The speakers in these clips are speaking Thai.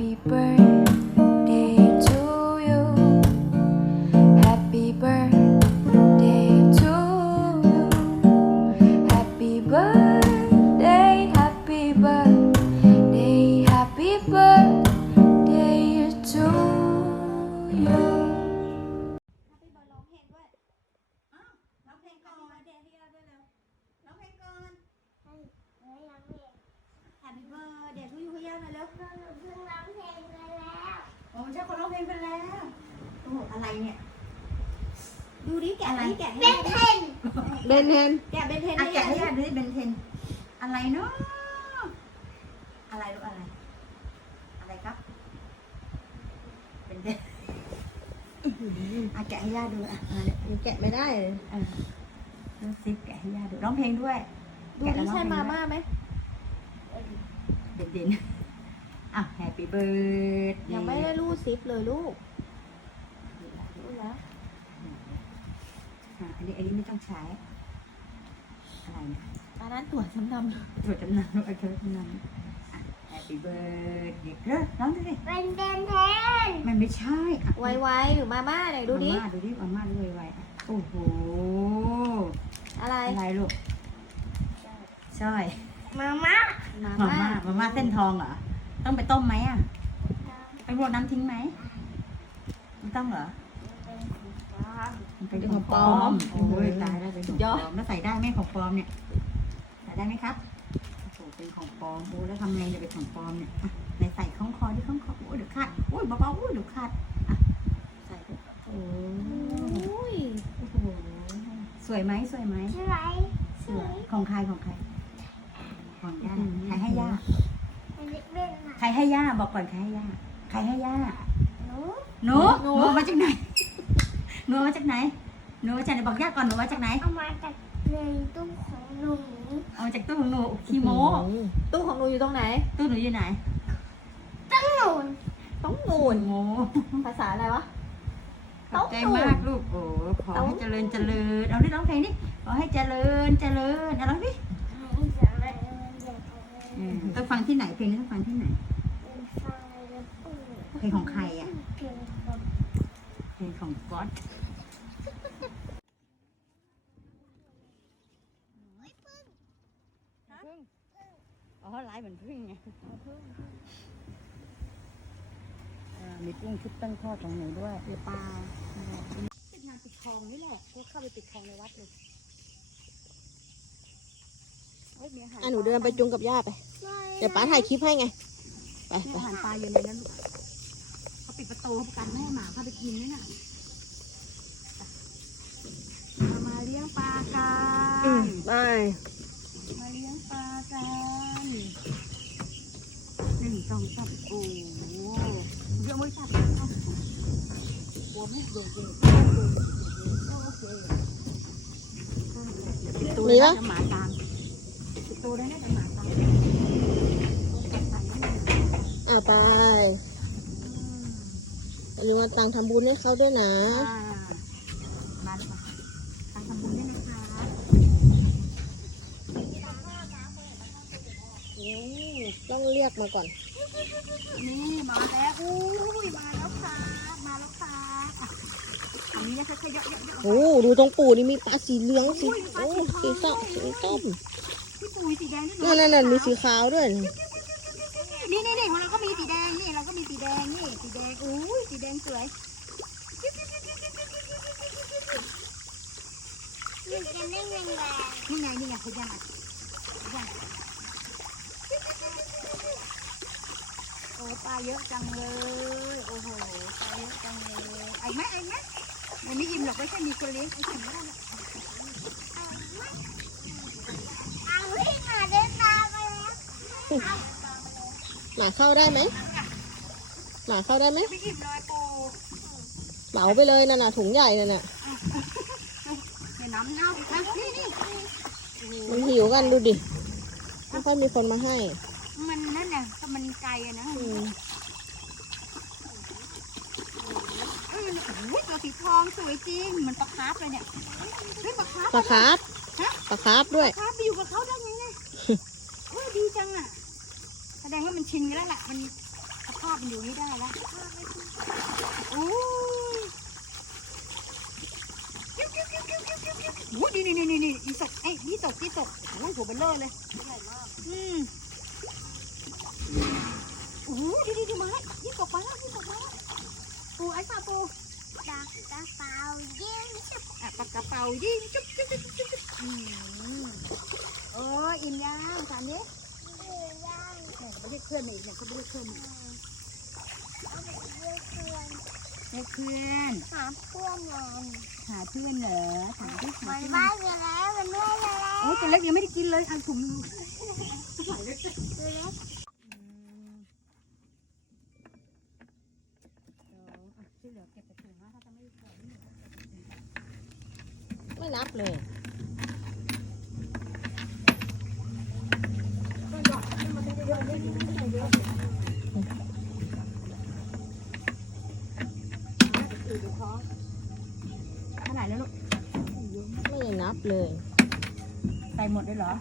Happy birthday to you. Happy birthday to you. Happy birthday, happy birthday, happy birthday to you. พี่บอลร้องเพลงด้วย อ้าว ร้องเพลงก่อนเดที่เราด้วยเร็วร้องเพลงก่อน Happy birthday to you ให้ย่าหน่อยเร็ว โอ้ใช่คนร้องเพลงไปแล้วโอ้โหอะไรเนี่ย ดูดิแกะอะไรแกะให้ย่าดิเบนเทนแกะเบนเทนอะให้แกะย่าให้ดิย่าดูดิเบนเทน อะไรเนาะอะไรลูกอะไร อะไรครับเบนเทนอะแกะให้ย่าดูอะมาเนี่ยมันแกะไม่ได้เลยเออดูซิปแกะให้ย่าดูร้องเพลงด้วย ดูดิใช่มาม่าไหม เด่นเด่นๆ อะ Happy birthday ยังไม่ได้รูดซิปเลยลูกรูดแล้วอะอันนี้อันนี้ไม่ต้องใช้ อะไรนะอันนั้นตั๋วจำนำตรวจจำนำลูกไอ้เธอจำนำอะ Happy birthday เออร้องดูดิมันไม่ใช่อะไวๆหรือมาม่าไหนดูดิ มาม่าดูดิมาม่าดูไวๆอะโอ้โห อะไร อะไรลูกสร้อยมาม่ามามาม่าม่ามาม่าเส้นทองเหรอ ต้องไปต้มไหมอะไปรวดน้ำทิ้งไหมไม่ต้องเหรอมันเป็นของปลอมโอ้ยตายแล้วเป็นของปลอมแล้วใส่ได้ไหมของปลอมเนี่ยใส่ได้ไหมครับโอ้โหเป็นของปลอมโอ้แล้วทำไงจะเป็นของปลอมเนี่ยอะไหนใส่ข้องคอที่ข้องคอโอ้ยเดี๋ยวขาดโอ้ยเบาๆโอ้ยเดี๋ยวขาดอะใส่ด้วยโอ้อุ้ยโอ้โหสวยไหมสวยไหมสวยของใครของใครของย่าใครให้ย่า ใครให้ย่าบอกก่อนใครให้ย่าใครให้ย่าหนูหนูเอามาจากไหนหนูเอามาจากไหนหนูมาจากไหนบอกย่าก่อนหนูมาจากไหนเอามาจากในตู้ของหนูเอามาจากตู้ของหนูขี้โม้ตู้ของหนูอยู่ตรงไหน ตู้หนูอยู่ไหนตั้งหนูต้องนูนโม้ภาษาอะไรวะขอบใจมากลูกโอ้ขอให้เจริญเจริญเอาดิร้องเพลงดิขอให้เจริญเจริญเอาร้องดิให้จะเรียนเด็กของเออต้องฟังที่ไหนเพลงนี้ต้องฟังที่ไหนฟังแล้วปู เพลงของใครอะ เพลงของเพลงของก๊อตอ๋อลายเหมือนพึ่งไงเออมีกุ้งชุบตั้งทอดของหนูด้วยเดี๋ยวปลาปิดงานปิดทองนี่แหละก็เข้าไปปิดทองในวัดเลยเฮ้ยมีอาหารอะหนูเดินไปจุงกับย่าไป เดี๋ยวป้าถ่ายคลิปให้ไง ไปมีไปอาหารปลาอยู่ในนั้นลูกเขา ปิดประตูเขาประกันไม่ให้หมาเข้าไปกินนี่น่ะเรามาเลี้ยงปลากัอืมนไปมาเลี้ยงปลากันหนึ่งสองสามโอ้โหเยอะไม่จับเอาหัวไม่โดดเด่นโอเคเดี๋ยวปิดตัวเลยนะเดี๋ยวหมาตามปิดตัวเลยนะเดี๋ยวหมาตามอะไป อย่าลืมมาตังค์ทำบุญให้เขาด้วยนะอ่ามาเลยค่ะทำทำบุญด้วยนะคะต้องเรียกมาก่อน นี่มาแล้วอุ้ยมาแล้วค่ะ มาแล้วค่ะอะอันนี้นะคะเยอะเยอะเยอะโอ้ดูตรงปู่นี่มีปลาสีเหลืองสีโอ้สีส้มสีส้มพี่ปุ๋ยสีแดงนี่นั่นนั่นนั่นมีสีขาวด้วย นี่นี่นี่เราก็มีสีแดงนี่เราก็มีสีแดงนี่สีแดง อุ้ยสีแดงสวยมันจะไม่แรงแรงนี่ไงนี่ไงพยาธิพยาธิโอ้ปลาเยอะจังเลย โอ้โหปลาเยอะจังเลยไอ้ไหมไอ้ไหมวันนี้อิ่มหรอกไม่ใช่มีคนเลี้ยงไอ้ถึงไม่ได้หรอกเอาวิ่งมาเดินตามไปแล้วหมาเข้าได้ไหมหมาเข้าได้ไหมไม่อิ่มเลยปู เหมาไปเลยนั่นน่ะถุงใหญ่นั่นน่ะเห็นน้ำเน่าอีกแล้วนี่นี่มันหิวกันดูดิไม่ค่อยมีคนมาให้ มันนั่นน่ะถ้ามันไกลอะนะอืมเออโอ้ยตัวสีทองสวยจริงเหมันปลาคาร์ฟเลยเนี่ยเฮ้ยปลาคาร์ฟปลาคาร์ฟปลาคาร์ฟด้วยคาร์ฟไปอยู่กับเขาได้ไงเนี่ยเออดีจังอะ แสดงว่ามันชินกันแล้วแหละมันครอบมันอยู่นี่ได้แล้วโอ้ยกิ้วกิ้วกิ้วกิ้วกิ้วกิ้วกิ้ว โอ้ยนี่นี่นี่นี่อีตกไอ้ยนี่ตกนี่ตกโอ้ยหัวเบลเลอร์เลยใหญ่มากอืมโอ้ยดีดีดีมาแล้วนี่ตกมาแล้วนี่ตกมาแล้วปูไอ้ปลาปูตากกระเป๋ายิงชุบอะปากกระเป๋ายิงจุ๊บจุ๊บจุ๊บจุ๊บจุ๊บอืมโอ้ยอิ่มยังสามนี้เรือย่างเนี่ยเขาเรียกเพื่อนมาอีกเนี่ยเขาเรียกเพื่อนมาอีกเอาไปเรียกเพื่อน เรียกเพื่อน หาเพื่อนมันหาเพื่อนเหรอหาเพื่อนหามันเพื่อนว่ายไปแล้วมันว่ายไปแล้วโอ้ยตัวเล็กยังไม่ได้กินเลยเอาถุงมือตัวเล็กที่เหลือเก็บไปถุงนะถ้าจะไม่พอไม่นับเลย เท่าไหร่แล้วลูกไม่ได้นับเลย ใส่หมดเลยเหรอ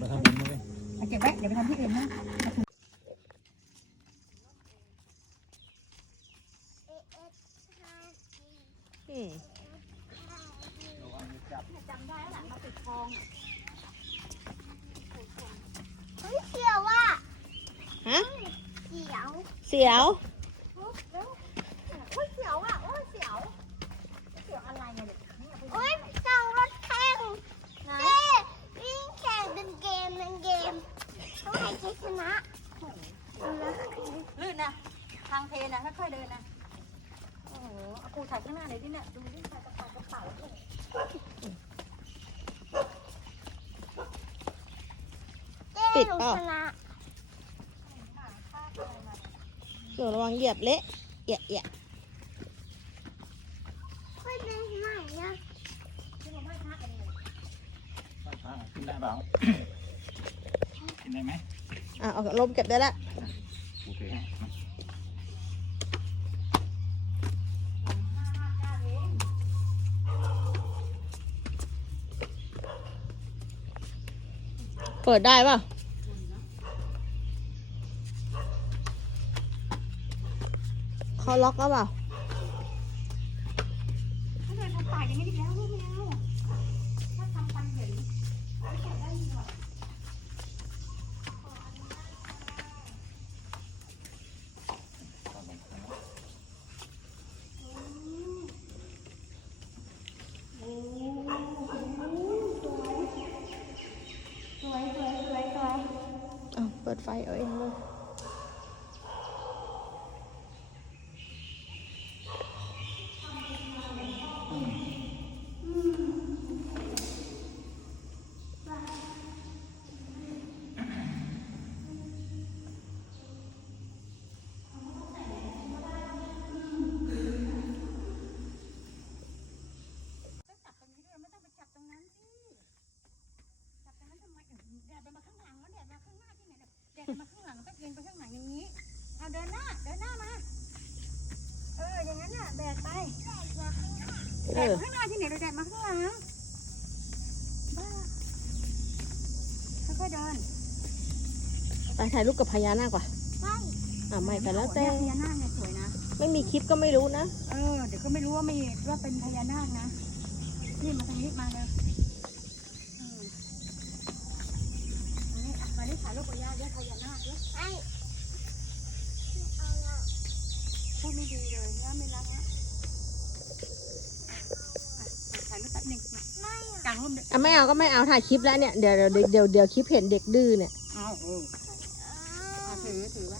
มาทำบุญมาเลยเอาเก็บไว้เดี๋ยวไปทำที่อื่นนะเอ๊ะเอ๊ะห้าสี่อืมเฮ้ยเขียวว่ะฮะเขียว เสียว โอ้ยเขียวอะโอ้ยเขียว เกี่ยวอะไรเนี่ยเด็ก โอ้ยจังรถแข่งเจ๊วิ่งแข่งเป็นเกมเป็นเกมต้องให้เจ๊ชนะ ลื่นนะทางเพ นะค่อยๆเดินนะ โอ้โหเอาปูถ่ายข้างหน้าหน่อยดิเนี่ยดูดิใส่กระเป๋ากระเป๋าเจ๊หนูชนะหนูระวังเหยียบเละเอียะเอียะเฮ้ยเป็นไหนอะขึ้นได้เปล่ากินได้ไหมอะเอาลมเก็บได้ละ โอเค เปิดได้ป่ะเขาล็อกแล้วเปล่า ถ้าเดินทางป่าอย่างนี้อีกแล้วลูกแมวถ้าทำฟันเหยินไม่เก็บได้ดีกว่า เอาเปิดไฟเอาเองเลย จับตรงนี้ด้วยไม่ต้องไปจับตรงนั้นสิจับตรงนั้นทำไมอื้อหือแดดมาข้างหลังแล้วแดดมาข้างหน้าที่ไหนเนี่ยแดดมาข้างหลังต้องเอียงไปข้างหลังอย่างนี้เอาเดินหน้าเดินหน้ามา เอออย่างนั้นน่ะแดดไป เอ แดด อ มาข้างหน้าที่ไหนเดี๋ยวแดด มาข้างหลังบ้าค่อยๆเดินไปถ่ายรูปกับพญานาคว่ะไม่อะไม่แต่แล้วแต่พญานาคเนี่ยสวยนะ ไม่มีคลิปก็ไม่รู้นะ เออ เดี๋ยวก็ไม่รู้ว่าไม่ว่าเป็นพญานาคนะ นี่มาทางนี้มาเลยอืมอันนี้อะมานี่ถ่ายรูปกับย่าเรียกพญานาคด้วยไม่เอาละพูดไม่ดีเลยย่าไม่รักนะอะถ่ายรูปแป๊ บหนึงมาไม่อะกลางร่มเด็กอะไม่เอาก็ไม่เอาถ่ายคลิปแล้วเนี่ยเดี๋ยวเดี๋ยวเดี๋ยวเดี๋ยวคลิปเห็นเด็กดื้อเนี่ย เอาเออเอาเอาถือถือไว้